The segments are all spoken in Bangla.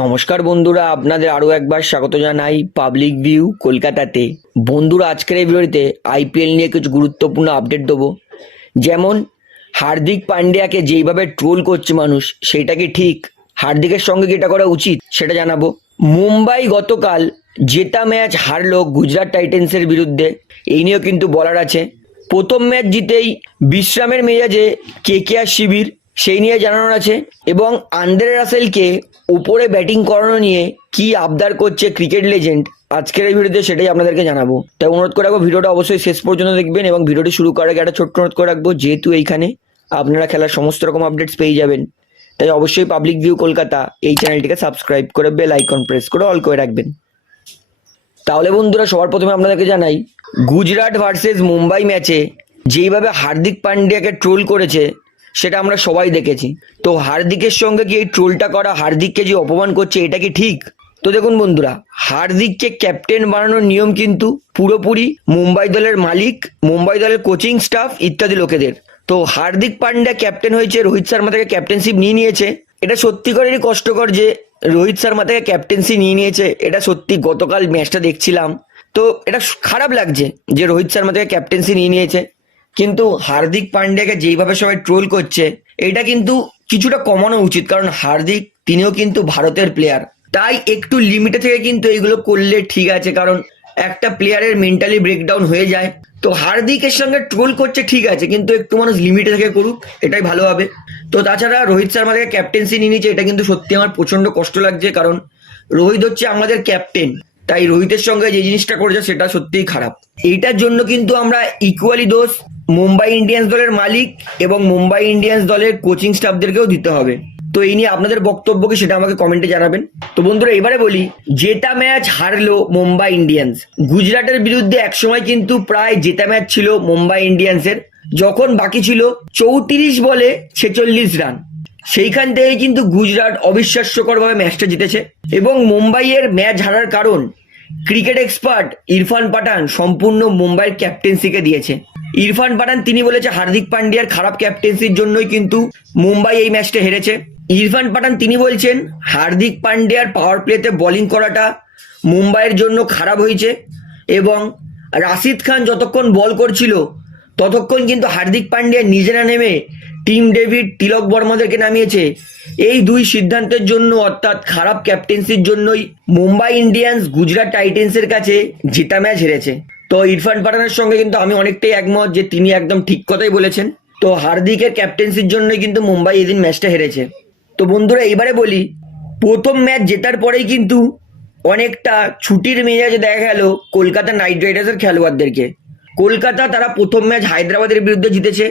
নমস্কার বন্ধুরা, আপনাদের আরও একবার স্বাগত জানাই পাবলিক ভিউ কলকাতাতে। বন্ধুরা, আজকের এই ভিডিওতে আইপিএল নিয়ে কিছু গুরুত্বপূর্ণ আপডেট দেবো। যেমন, হার্দিক পান্ডিয়াকে যেইভাবে ট্রোল করছে মানুষ, সেটা কি ঠিক? হার্দিকের সঙ্গে কি এটা করা উচিত, সেটা জানাব। মুম্বাই গতকাল জেতা ম্যাচ হারলো গুজরাট টাইটেন্সের বিরুদ্ধে, এই নিয়েও কিন্তু বলার আছে। প্রথম ম্যাচ জিতেই বিশ্রামের মেজাজে কে কে আর শিবির, সেই নিয়ে জানানোর আছে। এবং আন্দ্রে রাসেলকে উপরে ব্যাটিং করানো নিয়ে কি আবদার করছে ক্রিকেট লেজেন্ড আজকের এই ভিডিওতে সেটাই আপনাদেরকে জানাব। তাই অনুরোধ করে রাখব ভিডিওটা অবশ্যই শেষ পর্যন্ত দেখবেন এবং ভিডিওটি শুরু করার আগে একটা ছোট্ট অনুরোধ করে রাখব, যেহেতু এইখানে আপনারা খেলার সমস্ত রকম আপডেটস পেয়ে যাবেন। তাই অবশ্যই পাবলিক ভিউ কলকাতা এই চ্যানেলটিকে সাবস্ক্রাইব করে বেল আইকন প্রেস করে অল করে রাখবেন। তাহলে বন্ধুরা, সবার প্রথমে আপনাদেরকে জানাই, গুজরাট ভার্সেস মুম্বাই ম্যাচে যেইভাবে হার্দিক পান্ডিয়াকে ট্রোল করেছে সেটা আমরা সবাই দেখেছি। তো হার্দিকের সঙ্গে কি এই ট্রোলটা করা হার্দিককে যে অপমান করছে, এটা কি ঠিক? তো দেখুন বন্ধুরা, হার্দিককে ক্যাপ্টেন বানানোর নিয়ম কিন্তু পুরোপুরি মুম্বাই দলের মালিক, মুম্বাই দলের কোচিং স্টাফ ইত্যাদি লোকেদের। তো হার্দিক পান্ডিয়া ক্যাপ্টেন হয়েছে, রোহিত শর্মা থেকে ক্যাপ্টেনশিপ নিয়ে নিয়েছে। এটা সত্যিকারেরই কষ্টকর যে রোহিত শর্মা থেকে ক্যাপ্টেন্সি নিয়ে নিয়েছে, এটা সত্যি গতকাল ম্যাচটা দেখছিলাম। তো এটা খারাপ লাগছে যে রোহিত শর্মা থেকে ক্যাপ্টেন্সি নিয়ে নিয়েছে। কিন্তু হার্দিক পান্ডেকে যেইভাবে সবাই ট্রোল করছে, এটা কিন্তু কিছুটা কমানো উচিত। কারণ হার্দিক, তিনিও কিন্তু ভারতের প্লেয়ার তাই একটু লিমিটে থেকে কিন্তু এইগুলো করলে ঠিক আছে, কারণ একটা প্লেয়ারের মেন্টালি ব্রেকডাউন হয়ে যায়। তো হার্দিকের সঙ্গে ট্রোল করছে ঠিক আছে, কিন্তু একটু মানুষ লিমিটে থেকে করুক, এটাই ভালো হবে। তো তাছাড়া রোহিত শর্মা থেকে ক্যাপ্টেন্সি নিয়ে নিচ্ছে এটা কিন্তু সত্যি আমার প্রচণ্ড কষ্ট লাগছে, কারণ রোহিত হচ্ছে আমাদের ক্যাপ্টেন তাই রোহিতের সঙ্গে যে জিনিসটা করেছে, সেটা সত্যিই খারাপ। এইটার জন্য কিন্তু আমরা ইকুয়ালি দোষ মুম্বাই ইন্ডিয়ান্স দলের মালিক এবং মুম্বাই ইন্ডিয়ান্স দলের কোচিং স্টাফদেরকেও দিতে হবে। তো এই নিয়ে আপনাদের বক্তব্য কি সেটা আমাকে কমেন্টে জানাবেন। তো বন্ধুরা, এবারে বলি, জেতা ম্যাচ হারলো মুম্বাই ইন্ডিয়ান্স। গুজরাটের বিরুদ্ধে একসময় কিন্তু প্রায় জেতা ম্যাচ ছিল মুম্বাই ইন্ডিয়ান্সের। যখন বাকি ছিল চৌত্রিশ বলে ছেচল্লিশ রান। সেইখান থেকে কিন্তু গুজরাট অবিশ্বাস্যকরভাবে ম্যাচটা জিতেছে এবং মুম্বাইয়ের ম্যাচ হারার কারণ ক্রিকেট এক্সপার্ট ইরফান পাঠান সম্পূর্ণ মুম্বাইয়ের ক্যাপ্টেন্সিকে দিয়েছে। ইরফান পাঠান তিনি বলেছে, হার্দিক পান্ডিয়ার খারাপ ক্যাপ্টেন্সির জন্যই কিন্তু মুম্বাই এই ম্যাচটা হেরেছে। ইরফান পাঠান তিনি বলছেন, হার্দিক পান্ডিয়ার পাওয়ার প্লেতে বোলিং করাটা মুম্বাইয়ের জন্য খারাপ হয়েছে এবং রাশিদ খান যতক্ষণ বল করছিল, ততক্ষণ কিন্তু হার্দিক পান্ডিয়া নিজে না নেমে টিম ডেভিড তিলক বর্মাদেরকে নামিয়েছে। এই দুই সিদ্ধান্তের জন্য, অর্থাৎ খারাপ ক্যাপ্টেন্সির জন্যই মুম্বাই ইন্ডিয়ান্স গুজরাট টাইটেন্সের কাছে জেতা ম্যাচ হেরেছে। তো ইরফান পাঠানের সঙ্গে কিন্তু আমি অনেকটাই একমত যে তিনি একদম ঠিক কথাই বলেছেন। তো হার্দিকের ক্যাপ্টেন্সির জন্যই কিন্তু মুম্বাই এদিন ম্যাচটা হেরেছে। তো বন্ধুরা এবারে বলি, প্রথম ম্যাচ জেতার পরেই কিন্তু অনেকটা ছুটির মেজাজে দেখা গেল কলকাতা নাইট রাইডার্সের খেলোয়াড়দেরকে। কলকাতা তারা প্রথম ম্যাচ হায়দ্রাবাদের বিরুদ্ধে জিতেছে।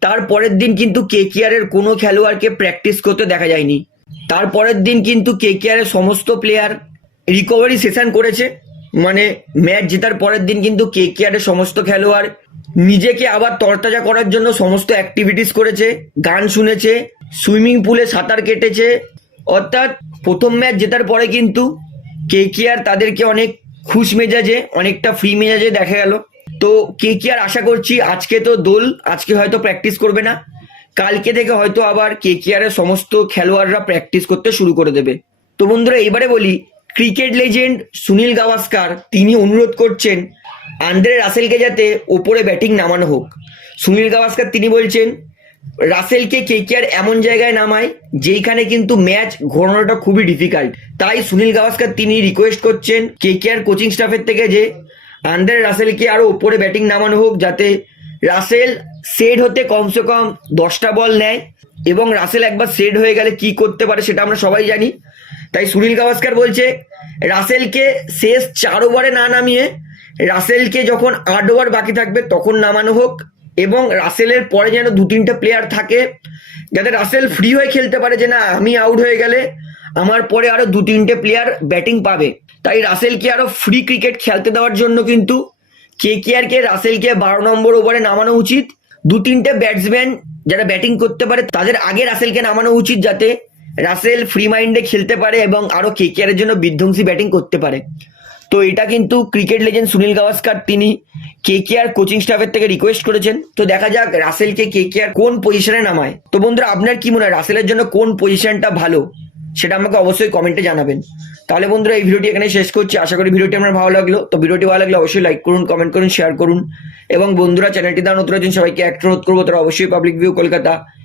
তার পরের দিন কিন্তু কেকেআরের কোনো খেলোয়াড়কে প্র্যাকটিস করতে দেখা যায়নি। তার পরের দিন কিন্তু কেকেআরের সমস্ত প্লেয়ার রিকভারি সেশন করেছে। মানে ম্যাচ জেতার পরের দিন কিন্তু কেকেআরের সমস্ত খেলোয়াড় নিজেকে আবার তরতাজা করার জন্য সমস্ত অ্যাক্টিভিটিস করেছে, গান শুনেছে সুইমিং পুলে সাঁতার কেটেছে। অর্থাৎ প্রথম ম্যাচ জেতার পরে কিন্তু কে কে আর তাদেরকে অনেক খুশ মেজাজে, অনেকটা ফ্রি মেজাজে দেখা গেল। তো কে কে আর আশা করছি আজকে তো দোল, আজকে হয়তো প্র্যাকটিস করবে না। কালকে থেকে হয়তো আবার কে কে আর সমস্ত খেলোয়াড়রা প্র্যাকটিস করতে শুরু করে দেবে। তো বন্ধুরা, এবারে বলি ক্রিকেট লেজেন্ড সুনীল গাভাস্কার, তিনি অনুরোধ করছেন আন্দ্রে রাসেলকে যাতে ওপরে ব্যাটিং নামানো হোক। সুনীল গাভাস্কার তিনি বলছেন, রাসেলকে কে কে আর এমন জায়গায় নামায় যেইখানে কিন্তু ম্যাচ ঘোরানোটা খুবই ডিফিকাল্ট। তাই সুনীল গাভাস্কার তিনি রিকোয়েস্ট করছেন কে কে আর কোচিং স্টাফের থেকে যে, আন্দ্রে রাসেলকে আরও ওপরে ব্যাটিং নামানো হোক যাতে রাসেল সেট হতে কমসে কম দশটা বল নেয় এবং রাসেল একবার সেট হয়ে গেলে কি করতে পারে সেটা আমরা সবাই জানি। তাই সুনীল গাভাস্কার বলছে রাসেলকে শেষ চার ওভারে না নামিয়ে রাসেলকে যখন আট ওভার বাকি থাকবে তখন নামানো হোক এবং রাসেলের পরে যেন দু তিনটে প্লেয়ার থাকে, যাতে রাসেল ফ্রি হয়ে খেলতে পারে যে না, আমি আউট হয়ে গেলে আমার পরে আরও দু তিনটে প্লেয়ার ব্যাটিং পাবে। তাই রাসেলকে আরও ফ্রি ক্রিকেট খেলতে দেওয়ার জন্য কিন্তু কে কে আর কে রাসেলকে বারো নম্বর ওভারে নামানো উচিত। দু তিনটে ব্যাটসম্যান যারা ব্যাটিং করতে পারে, তাদের আগে রাসেলকে নামানো উচিত যাতে রাসেল ফ্রি মাইন্ডে খেলতে পারে এবং আরও কেকেআরের জন্য বিধ্বংসী ব্যাটিং করতে পারে। তো এটা কিন্তু ক্রিকেট লেজেন্ড সুনীল গাওয়াস্কার তিনি কে কে আর কোচিং স্টাফের থেকে রিকোয়েস্ট করেছেন। তো দেখা যাক রাসেলকে কে কে আর কোন পজিশনে নামায়। তো বন্ধুরা, আপনার কি মনে হয়, রাসেলের জন্য কোন পজিশনটা ভালো? সেটা আমাকে অবশ্যই কমেন্টে জানাবেন। তাহলে বন্ধুরা, এই ভিডিওটি এখানে শেষ করছি। আশা করি ভিডিওটি আমার ভালো লাগল। তো ভিডিওটি ভালো লাগলে অবশ্যই লাইক করুন কমেন্ট করুন শেয়ার করুন। এবং বন্ধুরা চ্যানেলটি দ্বারা নতুন সবাইকে অ্যাক্ট অনুরোধ করব, তারা অবশ্যই পাবলিক ভিউ কলকাতা